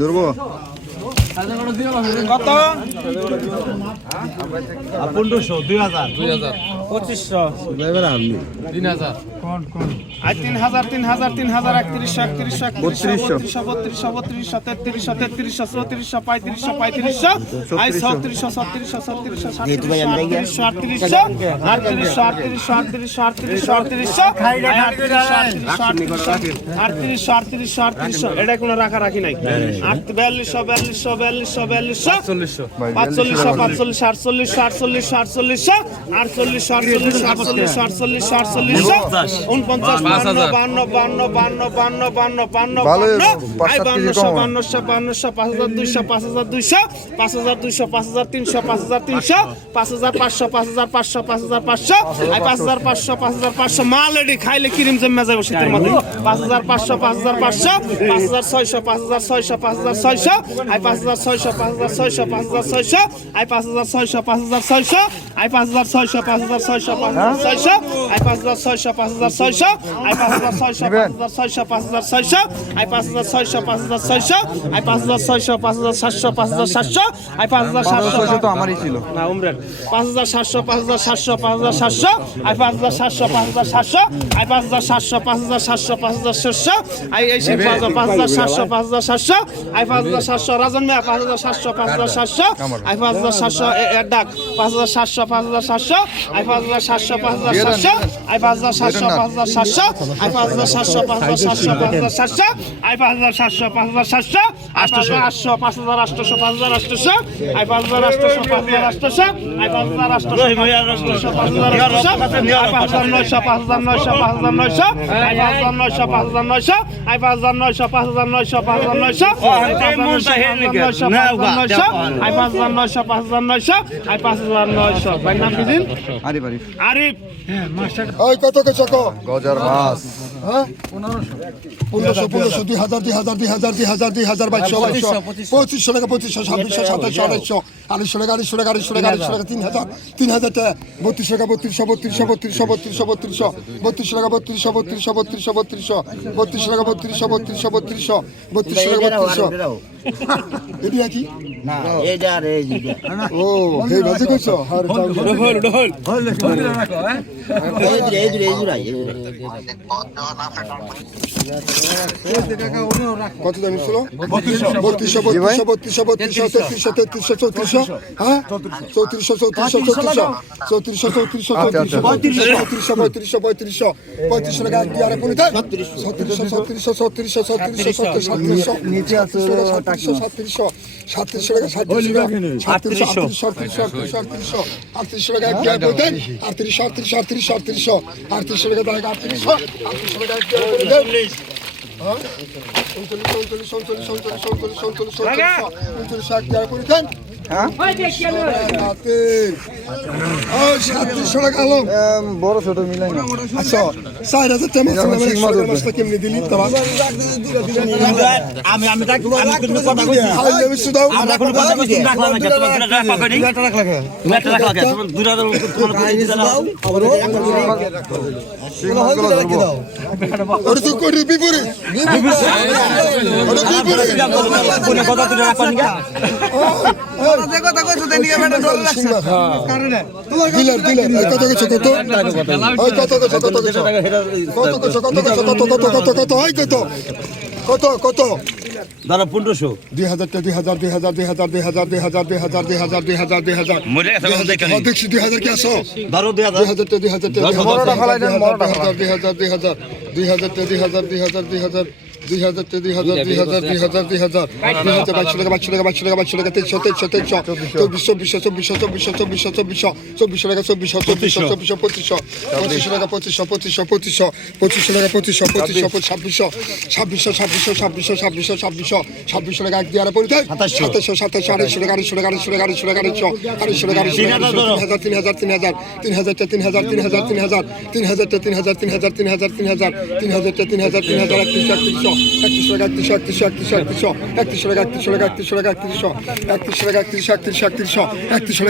ধরবো কত পনেরোশো দুই হাজার দুই হাজার পঁচিশশো তিন হাজার আই তিন হাজার তিন হাজার তিন হাজার একত্রিশশো একত্রিশশো বত্রিশশো। বত্রিশশো বত্রিশশো তেত্রিশশো তেত্রিশশো চৌত্রিশশো পঁয়ত্রিশশো পঁয়ত্রিশশো আই ছত্রিশশো ছত্রিশশো ছত্রিশশো সাতত্রিশশো আটত্রিশশো আটত্রিশশো আটত্রিশশো আটত্রিশশো আটত্রিশশো আটত্রিশশো আটত্রিশশো আটত্রিশশো আটত্রিশশো এটা কোনো রাখা রাখি নাই আট বিয়াল্লিশশো বিয়াল্লিশশো বিয়াল্লিশশো বিয়াল্লিশশো চল্লিশশো পাঁচচল্লিশশো পাঁচচল্লিশ আটচল্লিশশো আটচল্লিশশো আটচল্লিশশো আটচল্লিশশো আটচল্লিশশো আটচল্লিশশো আটচল্লিশশো আটচল্লিশশো উনপঞ্চাশ বান্ন বান্ন বান্ন বান্ন বান্ন বান্ন বান্ন বান্নশো বান্নশো বান্নশো পাঁচ হাজার দুইশো পাঁচ হাজার দুইশো পাঁচ হাজার দুইশো পাঁচ হাজার তিনশো পাঁচ হাজার তিনশো পাঁচ হাজার পাঁচশো পাঁচ হাজার পাঁচশো পাঁচ হাজার পাঁচশো আই পাঁচ হাজার পাঁচশো পাঁচ হাজার পাঁচশো মাল এডি খাইলে কিরিম জমে যাবে শীতের মধ্যে পাঁচ হাজার পাঁচশো পাঁচ হাজার পাঁচশো পাঁচ হাজার ছয়শো পাঁচ হাজার ছয়শো পাঁচ হাজার ছয়শো আই পাঁচ হাজার ছয়শো পাঁচ হাজার ছয়শো পাঁচ হাজার ছয়শো আই পাঁচ হাজার ছয়শো পাঁচ হাজার ছয়শো আই পাঁচ হাজার ছয়শো পাঁচ হাজার ছয়শো পাঁচ হাজার ছয়শো আই পাঁচ হাজার ছয়শো পাঁচ হাজার ছয়শো আই পাঁচ হাজার ছয়শো পাঁচ হাজার ছয়শো পাঁচ ছয়শো আই পাঁচ হাজার ছয়শো পাঁচ হাজার ছয়শো আই পাঁচ হাজার ছয়শো পাঁচ হাজার সাতশো পাঁচ হাজার সাতশো আই পাঁচ হাজার সাতশো তো আমারই ছিল না উমরেন পাঁচ হাজার সাতশো পাঁচ হাজার সাতশো পাঁচ হাজার সাতশো আই পাঁচ হাজার সাতশো পাঁচ হাজার সাতশো আই পাঁচ হাজার সাতশো পাঁচ হাজার সাতশো পাঁচ হাজার সাতশো আই এই পাঁচ পাঁচ হাজার সাতশো পাঁচ হাজার সাতশো আই পাঁচ হাজার সাতশো রাজন মিয়া পাঁচ হাজার সাতশো পাঁচ হাজার সাতশো আই পাঁচ হাজার সাতশো এর ডাক পাঁচ হাজার সাতশো পাঁচ হাজার সাতশো আই পাঁচ হাজার সাতশো পাঁচ হাজার সাতশো আই পাঁচ হাজার সাতশো পাঁচ হাজার সাতশো আই পাঁচ হাজার সাতশো পাঁচ হাজার সাতশো পাঁচ হাজার সাতশো আই পাঁচ হাজার সাতশো পাঁচ হাজার সাতশো পাঁচ আটশো পাঁচ হাজার আটশো পাঁচ হাজার আটশো আই পাঁচ হাজার আটশো পাঁচ হাজার আটশো আই পাঁচ হাজার আটশো পাঁচ হাজার আটশো আই পাঁচ হাজার নয়শো পাঁচ হাজার নয়শো পাঁচ হাজার নয়শো আই পাঁচ হাজার নয়শো পাঁচ হাজার নয়শো আই পাঁচ হাজার নয়শো পাঁচ হাজার নয়শো পাঁচ হাজার নয়শো ওই কত কত গজার মাছ হ্যাঁ? পনেরোশো পনেরোশো দুই হাজার দুই হাজার দুই হাজার দুই হাজার দুই হাজার বাইশশো বাইশশো পঁচিশশো টাকা পঁচিশশো ছাব্বিশশো সাতাশশো আড়াইশো আড়াইশো টাকা আড়াইশো টাকা আড়াইশো টাকা আড়াইশো টাকা তিন হাজার তিন হাজার টাকা বত্রিশশো টাকা বত্রিশশো বত্রিশশো বত্রিশশো বত্রিশশো বত্রিশশো বত্রিশশো টাকা বত্রিশশো বত্রিশশো বত্রিশশো বত্রিশশো বত্রিশশো টাকা বত্রিশশো বত্রিশশো বত্রিশশো বত্রিশশো টাকা বত্রিশশো এটি কি না এইটা আর এই যে ও হে বাজে করছ আর যাও এই যে এই যে এই যে এই কত দাম ছিল বত্রিশশো বত্রিশশো বত্রিশশো বত্রিশশো তেত্রিশশো তেত্রিশশো চৌত্রিশশো হ্যাঁ চৌত্রিশশো চৌত্রিশশো চৌত্রিশশো চৌত্রিশশো চৌত্রিশশো চৌত্রিশশো পঁয়ত্রিশশো পঁয়ত্রিশশো পঁয়ত্রিশশো টাকা এক দিয়ে আরে বলে দেয় ছত্রিশশো ছত্রিশশো ছত্রিশশো ছত্রিশশো ছত্রিশ সাতত্রিশশো সাতত্রিশশো টাকা সাতত্রিশশো আটত্রিশশো। আটত্রিশশো আটত্রিশশো টাকা এক হ্যাঁ, টাকা বই দেন। আটত্রিশশো আটত্রিশশো আটত্রিশশো আটত্রিশশো আটত্রিশশো টাকা দাঁড়ায় আটত্রিশশো আটত্রিশশো টাকা এক টাকা বই দেন হ্যাঁ? উনচল্লিশ উনচল্লিশ উনচল্লিশ উনচল্লিশ উনচল্লিশ উনচল্লিশ উনচল্লিশ এক টাকা করে দেন। বড় ছোট মিলাই না। আচ্ছা চার হাজার টাকা মাছটা কেমনি দিলি তোমার আমি আমি তাক দিলার দিলার এই কত কিছু কত ওই কত কিছু কত কিছু কত কিছু কত কিছু কত কত কত কত ওই কত কত কত ধরো 1500 দুই হাজার দুই হাজার দুই হাজার দুই হাজার দুই হাজার দুই হাজার দুই হাজার দুই হাজার দুই হাজার দুই হাজার হ্যাঁ, দেখছি দুই হাজার কি আসো ধরো দুই হাজার দুই হাজার দুই হাজার দুই হাজার দুই হাজার দুই হাজার দুই হাজার দুই হাজার দুই হাজার দুই হাজার দুই হাজার দুই হাজার দুই হাজার দুই হাজার দুই হাজার দুই হাজার দুই বাইশশো টাকা বাইশশো টাকা বাইশশো টাকা বাইশশো টাকা তেইশশো তেইশশো তেইশশো চব্বিশশো চব্বিশশো চব্বিশশো চব্বিশশো চব্বিশশো চব্বিশশো চব্বিশশো টাকা চব্বিশশো চব্বিশশো চব্বিশশো পঁচিশশো পঁচিশশো টাকা পঁচিশশো পঁচিশশো পঁচিশশো পঁচিশশো টাকা পঁচিশশো পঁচিশশো ছাব্বিশশো ছাব্বিশশো ছাব্বিশশো ছাব্বিশশো ছাব্বিশশো ছাব্বিশশো ছাব্বিশশো টাকা এক দিয়ে আর পরিতে সাতাশশো সাতাশশো আড়াইশো টাকা আড়াইশো টাকা আড়াইশো টাকা আড়াইশো টাকা আড়াইশো আড়াইশো টাকা আড়াইশো টাকা তিন হাজার তিন হাজার তিন হাজার তিন হাজার তিন হাজার তিন হাজার তিন হাজার তিন হাজার তিন হাজার তিন হাজার তিন হাজার তিন হাজার তিন হাজার তিন হাজার তিন হাজার একত্রিশশো একত্রিশশো একত্রিশশো একত্রিশশো একত্রিশশো একত্রিশশো একত্রিশশো একত্রিশশো একত্রিশশো একত্রিশশো একত্রিশশো একত্রিশশো একত্রিশশো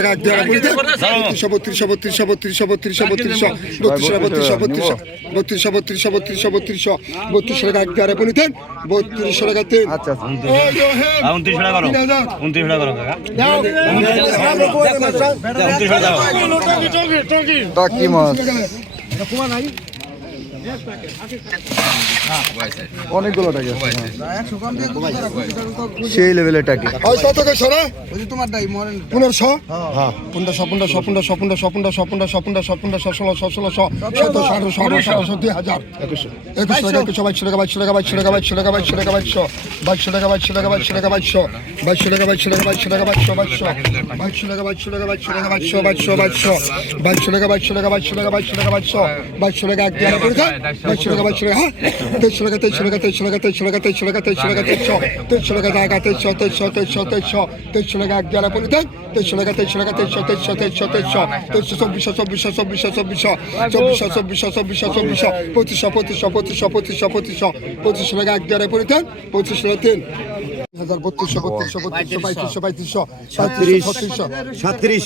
একত্রিশশো বত্রিশশো বত্রিশশো বত্রিশশো বত্রিশশো বত্রিশশো বত্রিশশো বত্রিশশো বত্রিশশো বত্রিশশো বত্রিশশো বত্রিশশো বত্রিশশো বত্রিশশো টাকা আর পরিতে বত্রিশশো টাকা তিন আচ্ছা আচ্ছা টাকা করো তিন হাজার উনত্রিশ টাকা করো কাকা দাও উনত্রিশ টাকা অনেকগুলো টাকি সেই লেভেলের টাকি ওই কত কইছো রে পনেরোশো পনেরোশো পনেরোশো পনেরোশো পনেরোশো পনেরোশো পনেরোশো পনেরোশো পনেরোশো ষোলোশো ষোলোশো সতেরোশো আঠারোশো আঠারোশো দুই হাজার একুশশো একুশশো টাকা একুশশো বাইশশো টাকা বাইশশো টাকা বাইশশো টাকা বাইশশো টাকা বাইশশো টাকা বাইশশো বাইশশো টাকা বাইশশো টাকা বাইশশো বাইশশো টাকা বাইশশো বাইশশো টাকা বাইশশো টাকা বাইশশো বাইশশো বাইশশো টাকা বাইশশো টাকা বাইশশো বাইশশো বাইশশো বাইশশো টাকা বাইশশো টাকা বাইশশো টাকা বাইশশো বাইশশো টাকা এক দিয়ে পড়ে বাইশশো টাকা বাইশশো টাকা হ্যাঁ তেইশশো টাকা তেইশশো টাকা তেইশশো টাকা তেইশশো টাকা তেইশশো টাকা তেইশশো টাকা তেইশশো তেইশশো টাকা জায়গা তেইশশো তেইশশো তেইশশো তেইশশো তেইশশো টাকা এক দিয়ে পড়ে যায় তেইশশো টাকা তেইশশো টাকা তেইশশো তেইশশো তেইশশো তেইশশো তেইশশো চব্বিশশো চব্বিশশো চব্বিশশো চব্বিশশো চব্বিশশো চব্বিশশো চব্বিশশো চব্বিশশো পঁচিশশো পঁচিশশো পঁচিশশো পঁচিশশো পঁচিশশো পঁচিশশো টাকা এক দিয়ে পড়ে যায় পঁচিশশো তিন হাজার বত্রিশশো বত্রিশশো বত্রিশশো পঁয়ত্রিশশো পঁয়ত্রিশশো ছত্রিশ সাতত্রিশ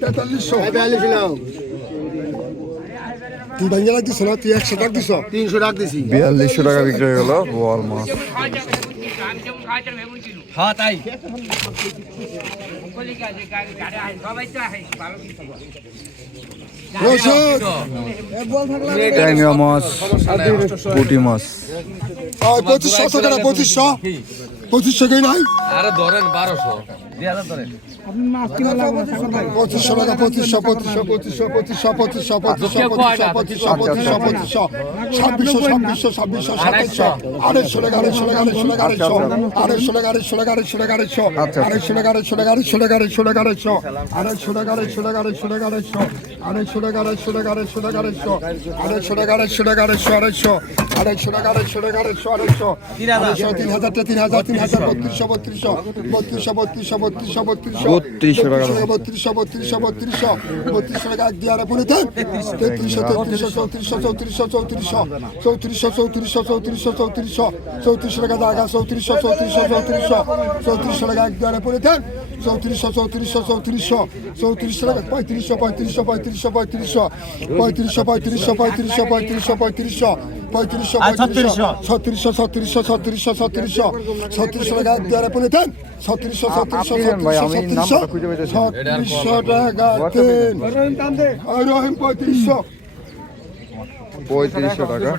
তেতাল্লিশশো তুই বাঙ্গা না তুই একশো টাকা দিছ তিনশো টাকা দিছি। বিয়াল্লিশশো টাকা বিক্রি হয়ে গেল বোয়াল মাছ। হ্যাঁ তাই। ট্যাংরা মাছ পুটি মাছ। পঁচিশশো আছে পঁচিশশো। পঁচিশশো কই নাই। আরে ধরেন বারোশো। পঁচিশশো টাকা পঁচিশশো পঁচিশশো পঁচিশশো পঁচিশশো পঁচিশশো পঁচিশশো পঁচিশশো পঁচিশশো পঁচিশশো ছাব্বিশশো ছাব্বিশশো ছাব্বিশশো সাতাইশশো আড়াইশো টাকা আড়াইশো টাকা আড়াইশো টাকা আড়াইশো আড়াইশো টাকা আড়াইশো টাকা আড়াইশো টাকা আড়াইশো আড়াইশো টাকা আড়াইশো আড়াইশো টাকা আড়াইশো টাকা আড়াইশো টাকা আড়াইশো আড়াইশো টাকা আড়াইশো টাকা আড়াইশো টাকা আড়াইশো আড়াইশো টাকা আড়াইশো টাকা আড়াইশো আড়াইশো আড়াইশো টাকা আড়াইশো টাকা আড়াইশো আড়াইশো আড়াইশো তিন হাজার তিন হাজার তিন হাজার বত্রিশশো বত্রিশশো বত্রিশশো বত্রিশশো বত্রিশশো বত্রিশশো বত্রিশশো টাকা বত্রিশশো বত্রিশশো বত্রিশশো বত্রিশশো টাকা এক দিয়ে আর পড়ে দেন তেত্রিশশো তেত্রিশশো চৌত্রিশশো চৌত্রিশশো চৌত্রিশশো চৌত্রিশশো চৌত্রিশশো চৌত্রিশশো চৌত্রিশশো চৌত্রিশশো টাকা জায়গা চৌত্রিশশো চৌত্রিশশো চৌত্রিশশো চৌত্রিশশো টাকা এক দিয়ারে দেন চৌত্রিশশো চৌত্রিশশো চৌত্রিশশো চৌত্রিশশো টাকা পঁয়ত্রিশশো পঁয়ত্রিশশো পঁয়ত্রিশশো পঁয়ত্রিশশো পঁয়ত্রিশশো পঁয়ত্রিশশো পঁয়ত্রিশশো পঁয়ত্রিশশো পঁয়ত্রিশশো পঁয়ত্রিশশো পঁয়ত্রিশশো ছত্রিশশো ছত্রিশশো ছত্রিশশো ছত্রিশশো ছত্রিশশো টাকা এক দিয়ে আর পড়ে দেন ছত্রিশশো ছত্রিশশো ছত্রিশশো না। ছত্রিশশো টাকা তিন রহিম পঁয়ত্রিশশো পঁয়ত্রিশশো টাকা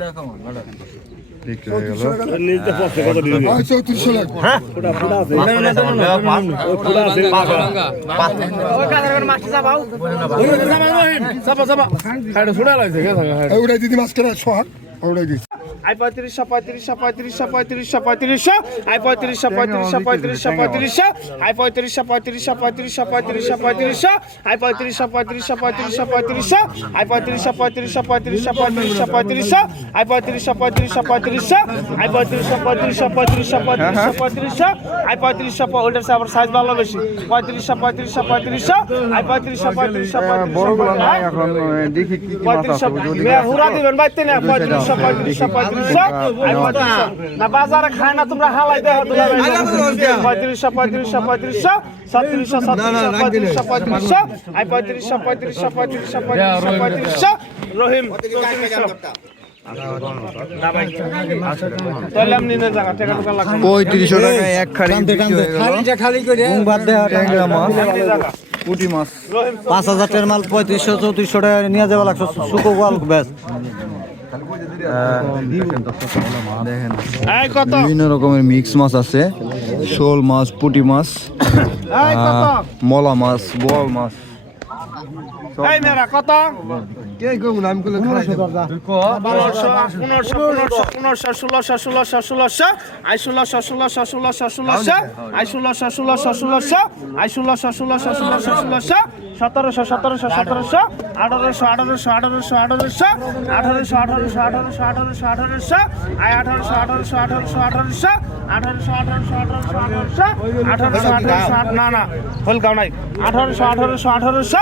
ওটাই দিদি মাছ কেনার সোহাগ ওটাই দিচ্ছি আই পঁয়ত্রিশশো পঁয়ত্রিশশো পঁয়ত্রিশশো পঁয়ত্রিশশো পঁয়ত্রিশশো আই পঁয়ত্রিশশো পঁয়ত্রিশশো পঁয়ত্রিশশো পঁয়ত্রিশশো আই পঁয়ত্রিশশো পঁয়ত্রিশশো পঁয়ত্রিশশো পঁয়ত্রিশশো পঁয়ত্রিশশো আই পঁয়ত্রিশশো পঁয়ত্রিশশো পঁয়ত্রিশশো পঁয়ত্রিশশো আই পঁয়ত্রিশশো পঁয়ত্রিশশো পঁয়ত্রিশশো পঁয়ত্রিশশো পঁয়ত্রিশশো আই পঁয়ত্রিশশো পঁয়ত্রিশশো পঁয়ত্রিশশো আই পঁয়ত্রিশশো পঁয়ত্রিশশো পঁয়ত্রিশশো পঁয়ত্রিশশো পঁয়ত্রিশশো আই পঁয়ত্রিশশো ওল্ডার সাহেবের সাইজ ভালো বেশি পঁয়ত্রিশশো পঁয়ত্রিশশো পঁয়ত্রিশশো আই পঁয়ত্রিশশো পঁয়ত্রিশশো পঁয়ত্রিশশো পঁয়ত্রিশশো যদি হুরা দিবেন বাইতে না পঁয়ত্রিশশো পঁয়ত্রিশশো পঁয়ত্রিশশো পঁয়ত্রিশশো না বাজারে খায় না তোমরা হালাই দেহ পঁয়ত্রিশশো পঁয়ত্রিশশো পঁয়ত্রিশশো ছত্রিশশো ছত্রিশশো পঁয়ত্রিশশো পঁয়ত্রিশশো আই পঁয়ত্রিশশো পঁয়ত্রিশশো পঁয়ত্রিশশো পঁয়ত্রিশশো পঁয়ত্রিশশো। রহিম চৌত্রিশশো তাহলে আমি নিয়ে জায়গা টাকা এক গেল। ট্যাংরা মাছ। পুঁটি মাছ। পাঁচ হাজার টাকার মাল পঁয়ত্রিশশো চৌত্রিশশো টাকা নিয়ে যাওয়া লাগছে শুকো গোয়াল ব্যাস। দেখেন বিভিন্ন রকমের মিক্স মাছ আছে। শোল মাছ পুটি মাছ মলা মাছ বোয়াল মাছ। কত? সতেরোশো সতেরোশো সতেরোশো আঠারোশো আঠারোশো আঠারোশো আঠারোশো আঠারোশো আঠারোশো আঠারোশো আঠারোশো আঠারোশো আই আঠারোশো আঠারোশো আঠারোশো আঠারোশো আঠারোশো আঠারোশো আঠারোশো আঠারোশো আঠারোশো আঠারোশো না না ফুল গাও নাই আঠারোশো আঠারোশো আঠারোশো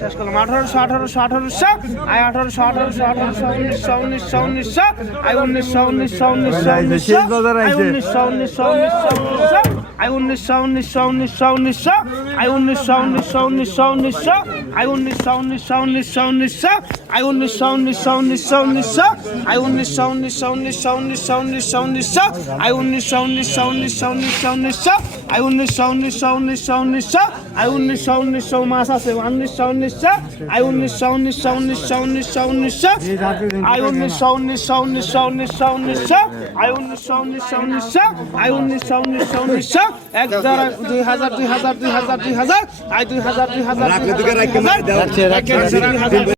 শেষ করলাম আঠারোশো আঠারোশো আঠারোশো আই আঠারোশো আঠারোশো আঠারোশো উনিশশো উনিশশো উনিশশো আই উনিশশো উনিশশো উনিশশো উনিশশো আই উনিশশো উনিশশো উনিশশো উনিশশো আই উনিশশো উনিশশো উনিশশো উনিশশো আই উনিশশো উনিশশো উনিশশো উনিশশো আই উনিশশো উনিশশো উনিশশো উনিশশো আই উনিশশো উনিশশো উনিশশো উনিশশো আই উনিশশো উনিশশো উনিশশো উনিশশো উনিশশো উনিশশো আই উনিশশো উনিশশো উনিশশো উনিশশো উনিশশো আই উনিশশো উনিশশো উনিশশো উনিশশো আই উনিশশো উনিশশো মাস আছে উনিশশো উনিশশো আই উনিশশো উনিশশো উনিশশো উনিশশো উনিশশো আই উনিশশো উনিশশো উনিশশো উনিশশো উনিশশো আই উনিশশো উনিশশো উনিশশো আই উনিশশো উনিশশো উনিশশো এক দুই হাজার দুই হাজার দুই হাজার দুই হাজার আই দুই হাজার দুই হাজার রাখছে রাখছে